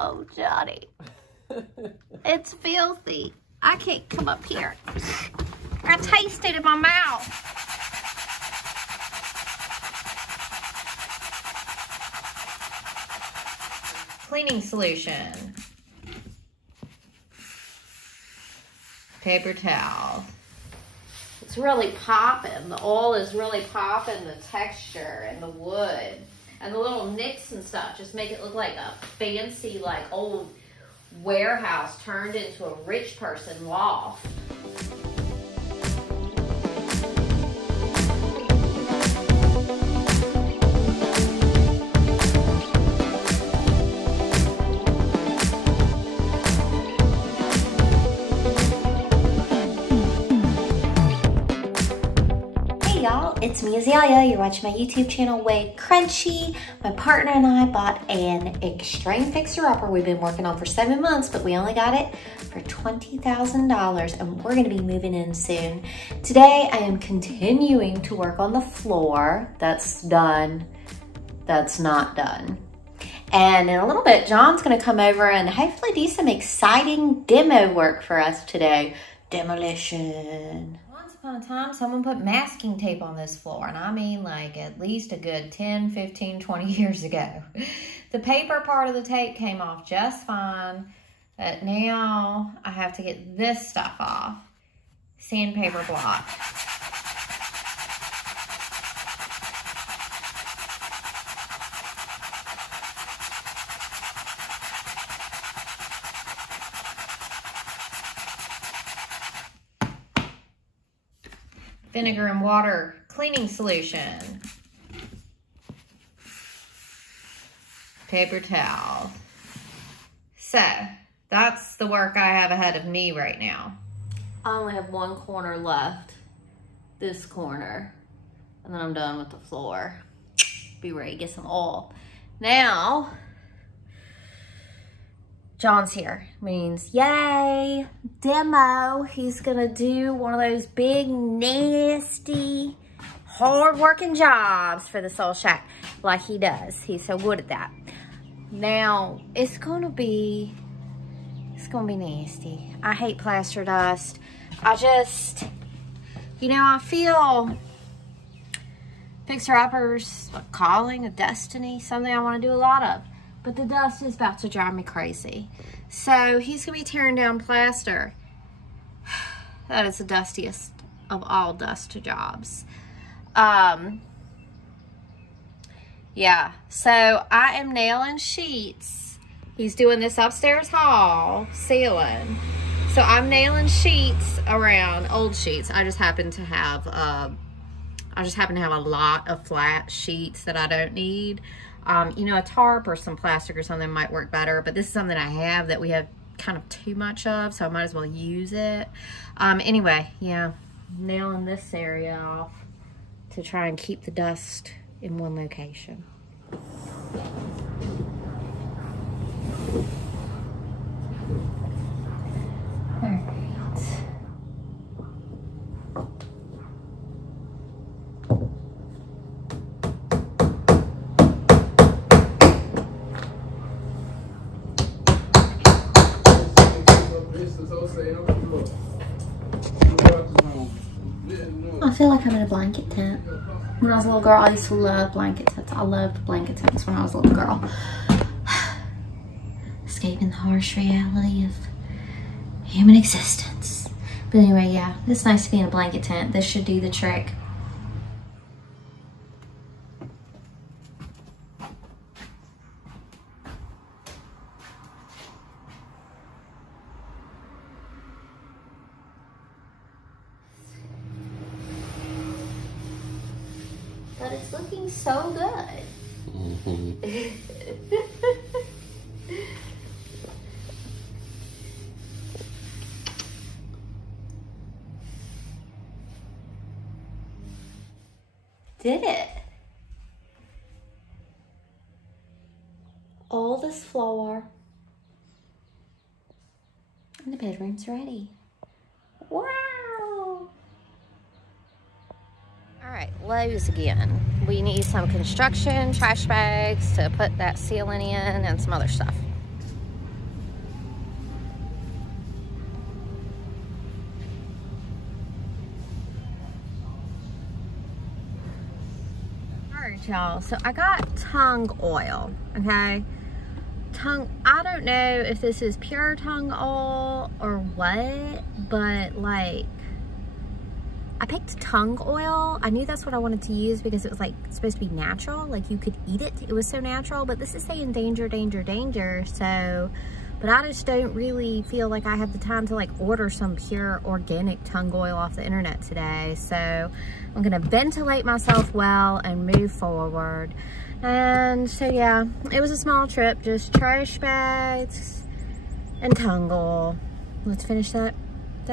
Oh, Johnny. It's filthy. I can't come up here. I taste it in my mouth. Cleaning solution. Paper towel. It's really popping. The oil is really popping, the texture and the wood. And the little nicks and stuff just make it look like a fancy, like old warehouse turned into a rich person loft. It's me, Azalea. You're watching my YouTube channel, waycrunchy. My partner and I bought an extreme fixer-upper we've been working on for 7 months, but we only got it for $20,000, and we're gonna be moving in soon. Today, I am continuing to work on the floor. That's done. That's not done. And in a little bit, John's gonna come over and hopefully do some exciting demo work for us today. Demolition. Once upon a time, someone put masking tape on this floor, and I mean like at least a good 10, 15, 20 years ago. The paper part of the tape came off just fine, but now I have to get this stuff off. Sandpaper block. Vinegar and water cleaning solution. Paper towel. So that's the work I have ahead of me right now. I only have one corner left, this corner, and then I'm done with the floor. Be ready to get some oil. Now, John's here. Means yay, demo. He's gonna do one of those big, nasty, hard-working jobs for the Soul Shack like he does. He's so good at that. Now, it's gonna be nasty. I hate plaster dust. I just, you know, I feel fixer-uppers a calling, a destiny, something I wanna do a lot of. But the dust is about to drive me crazy. So he's gonna be tearing down plaster. That is the dustiest of all dust jobs. Yeah, so I am nailing sheets. He's doing this upstairs hall ceiling. So I'm nailing sheets around, old sheets. I just happen to have a lot of flat sheets that I don't need. You know, a tarp or some plastic or something might work better, but this is something I have that we have kind of too much of, so I might as well use it. Anyway, yeah, nailing this area off to try and keep the dust in one location. I feel like I'm in a blanket tent. When I was a little girl, I used to love blanket tents. I loved blanket tents when I was a little girl. Escaping the harsh reality of human existence. But anyway, yeah, it's nice to be in a blanket tent. This should do the trick. But it's looking so good. Mm-hmm. Did it. All this floor. And the bedroom's ready. Wow. All right, Lowe's again. We need some construction trash bags to put that ceiling in and some other stuff. y'all. So I got tung oil, okay? I don't know if this is pure tung oil or what, but like, I picked tung oil. I knew that's what I wanted to use because it was like supposed to be natural, like you could eat it. It was so natural, but this is saying danger, danger, danger. So, but I just don't really feel like I have the time to like order some pure organic tung oil off the internet today. So I'm gonna ventilate myself well and move forward. And so yeah, it was a small trip, just trash bags and tung oil. Let's finish that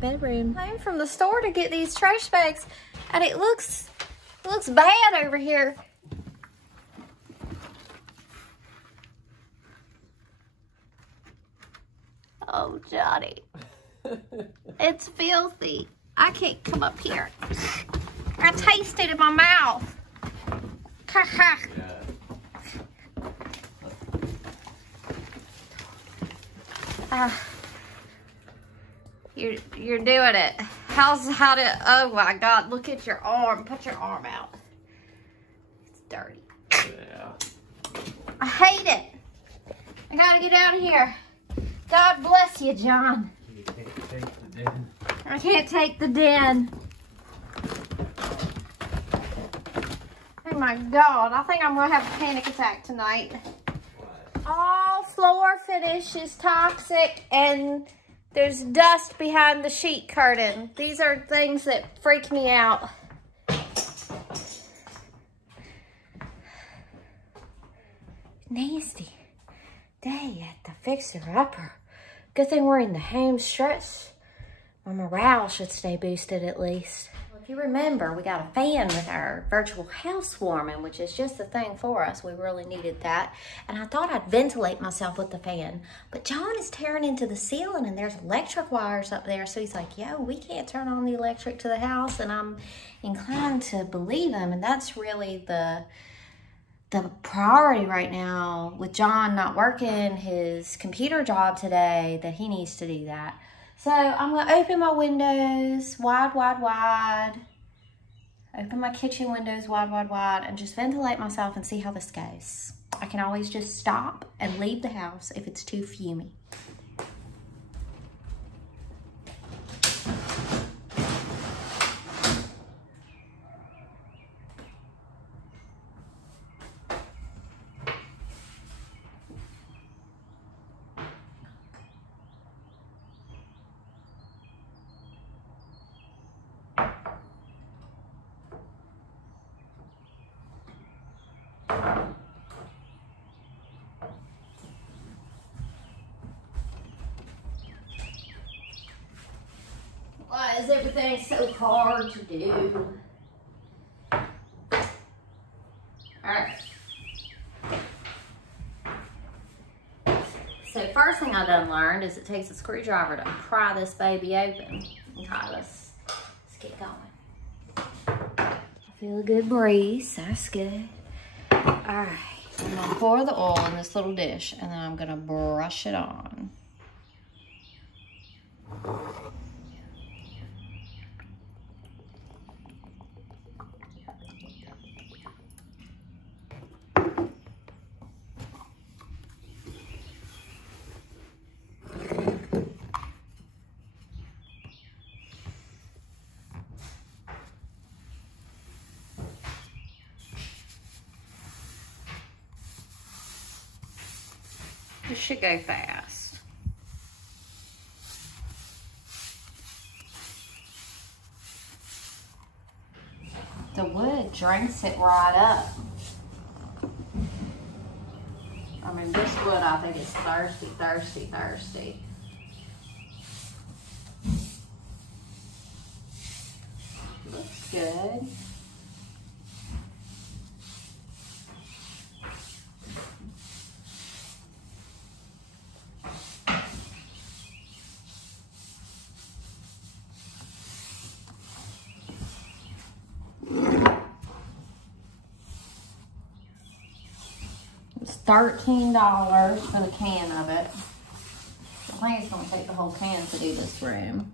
bedroom. I came from the store to get these trash bags, and it looks bad over here. Oh, Johnny. It's filthy. I can't come up here. I taste it in my mouth. You're doing it. Oh my God, look at your arm. Put your arm out. It's dirty. Yeah. I hate it. I gotta get out of here. God bless you, John. You can't take the den. I can't take the den. Oh my God, I think I'm gonna have a panic attack tonight. What? All floor finish is toxic and there's dust behind the sheet curtain. These are things that freak me out. Nasty day at the fixer-upper. Good thing we're in the home stretch. My morale should stay boosted at least. Well, if you remember, we got a fan with our virtual housewarming, which is just the thing for us. We really needed that. And I thought I'd ventilate myself with the fan. But John is tearing into the ceiling and there's electric wires up there. So he's like, yo, we can't turn on the electric to the house. And I'm inclined to believe him. And that's really the priority right now with John not working his computer job today, that he needs to do that. So I'm gonna open my windows wide, wide, wide. Open my kitchen windows wide, wide, wide, and just ventilate myself and see how this goes. I can always just stop and leave the house if it's too fumey. Why is everything so hard to do? Alright. So first thing I done learned is it takes a screwdriver to pry this baby open. Okay, let's get going. I feel a good breeze, that's good. Alright, I'm gonna pour the oil in this little dish and then I'm gonna brush it on. This should go fast. The wood drinks it right up. I mean, this wood I think is thirsty, thirsty, thirsty. Looks good. $13 for the can of it. I think it's going to take the whole can to do this room.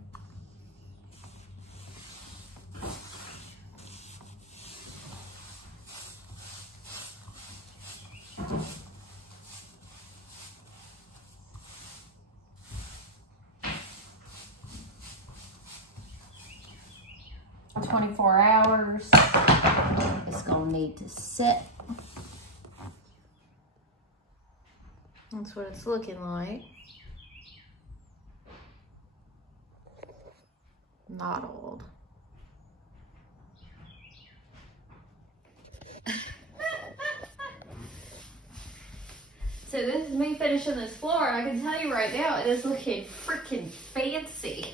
24 hours. It's gonna need to sit. That's what it's looking like. Not old. So this is me finishing this floor. I can tell you right now, it is looking freaking fancy.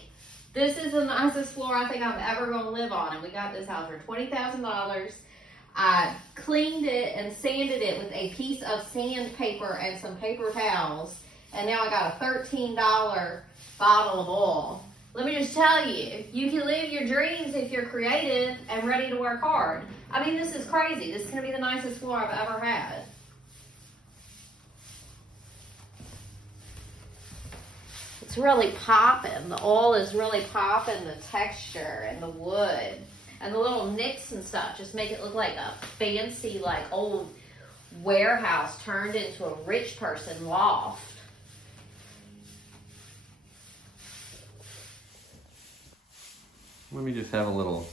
This is the nicest floor I think I'm ever gonna live on, and we got this house for $20,000. I cleaned it and sanded it with a piece of sandpaper and some paper towels, and now I got a $13 bottle of oil. Let me just tell you, you can live your dreams if you're creative and ready to work hard. I mean, this is crazy. This is gonna be the nicest floor I've ever had. It's really popping. The oil is really popping, the texture and the wood. And the little nicks and stuff just make it look like a fancy, like old warehouse turned into a rich person loft. Let me just have a little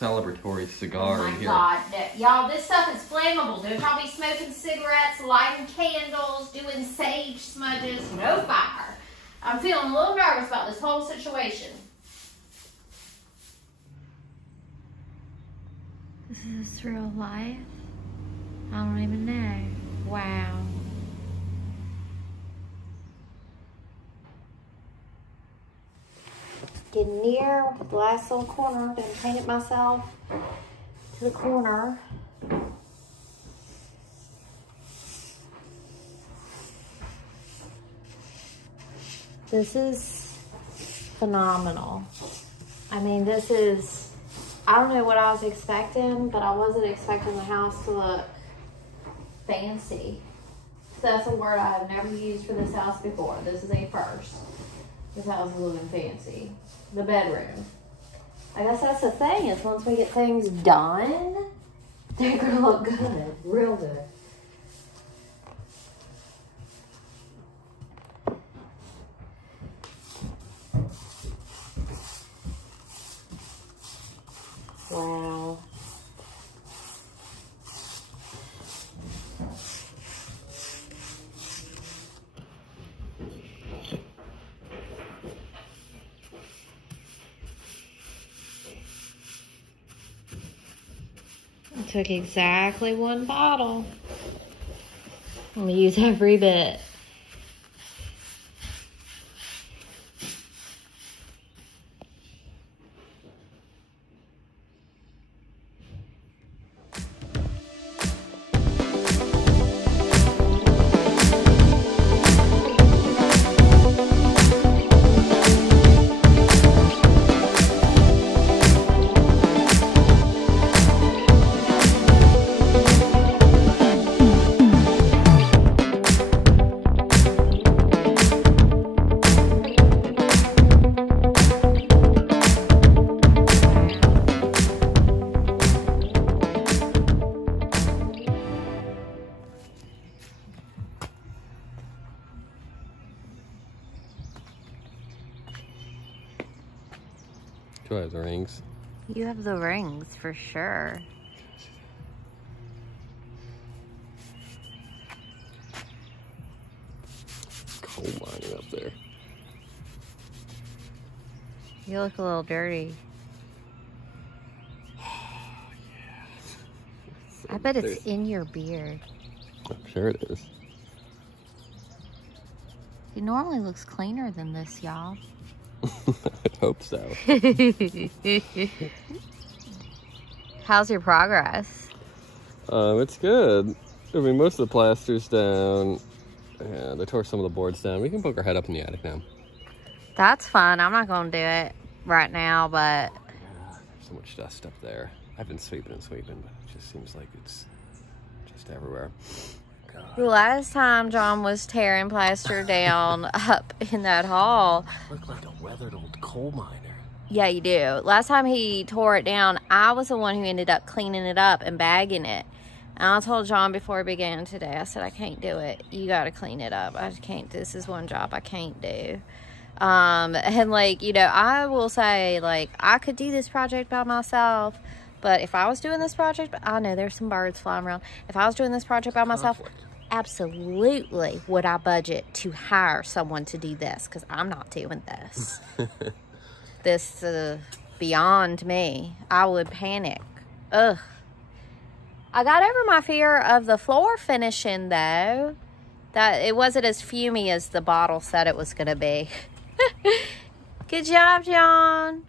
celebratory cigar in here. Oh my God, y'all, this stuff is flammable. Don't y'all be smoking cigarettes, lighting candles, doing sage smudges, no fire. I'm feeling a little nervous about this whole situation. This is real life? I don't even know. Wow. Getting near the last little corner. Didn't paint it myself to the corner. This is phenomenal. I mean, this is, I don't know what I was expecting, but I wasn't expecting the house to look fancy. That's a word I have never used for this house before. This is a first. This house is looking fancy. The bedroom. I guess that's the thing, is once we get things done, they're gonna look good, real good. Wow. I took exactly one bottle. I'm gonna use every bit. Do I have the rings? You have the rings for sure. Coal mining up there. You look a little dirty. I bet it's in your beard. I'm sure it is. He normally looks cleaner than this, y'all. I hope so. How's your progress? It's good. I mean, most of the plaster's down. Yeah, they tore some of the boards down. We can poke our head up in the attic now. That's fun. I'm not going to do it right now, but... Yeah, there's so much dust up there. I've been sweeping and sweeping, but it just seems like it's just everywhere. God. The last time John was tearing plaster down up in that hall... Look like a weathered old coal miner. Yeah, you do. Last time he tore it down, I was the one who ended up cleaning it up and bagging it. And I told John before we began today, I said, I can't do it. You got to clean it up. I just can't. This is one job I can't do. And like, you know, I will say, like, I could do this project by myself, but if I was doing this project, I know there's some birds flying around. If I was doing this project by myself, absolutely would I budget to hire someone to do this, because I'm not doing this. This beyond me. I would panic. Ugh. I got over my fear of the floor finishing, though. That it wasn't as fumey as the bottle said it was going to be. Good job, John.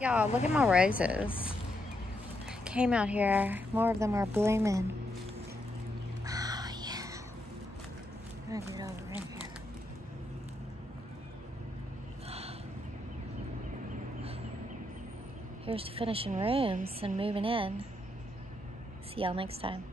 Y'all, look at my roses. I came out here. More of them are blooming. Oh, yeah. I'm going to get over in here. Here's to finishing rooms and moving in. See y'all next time.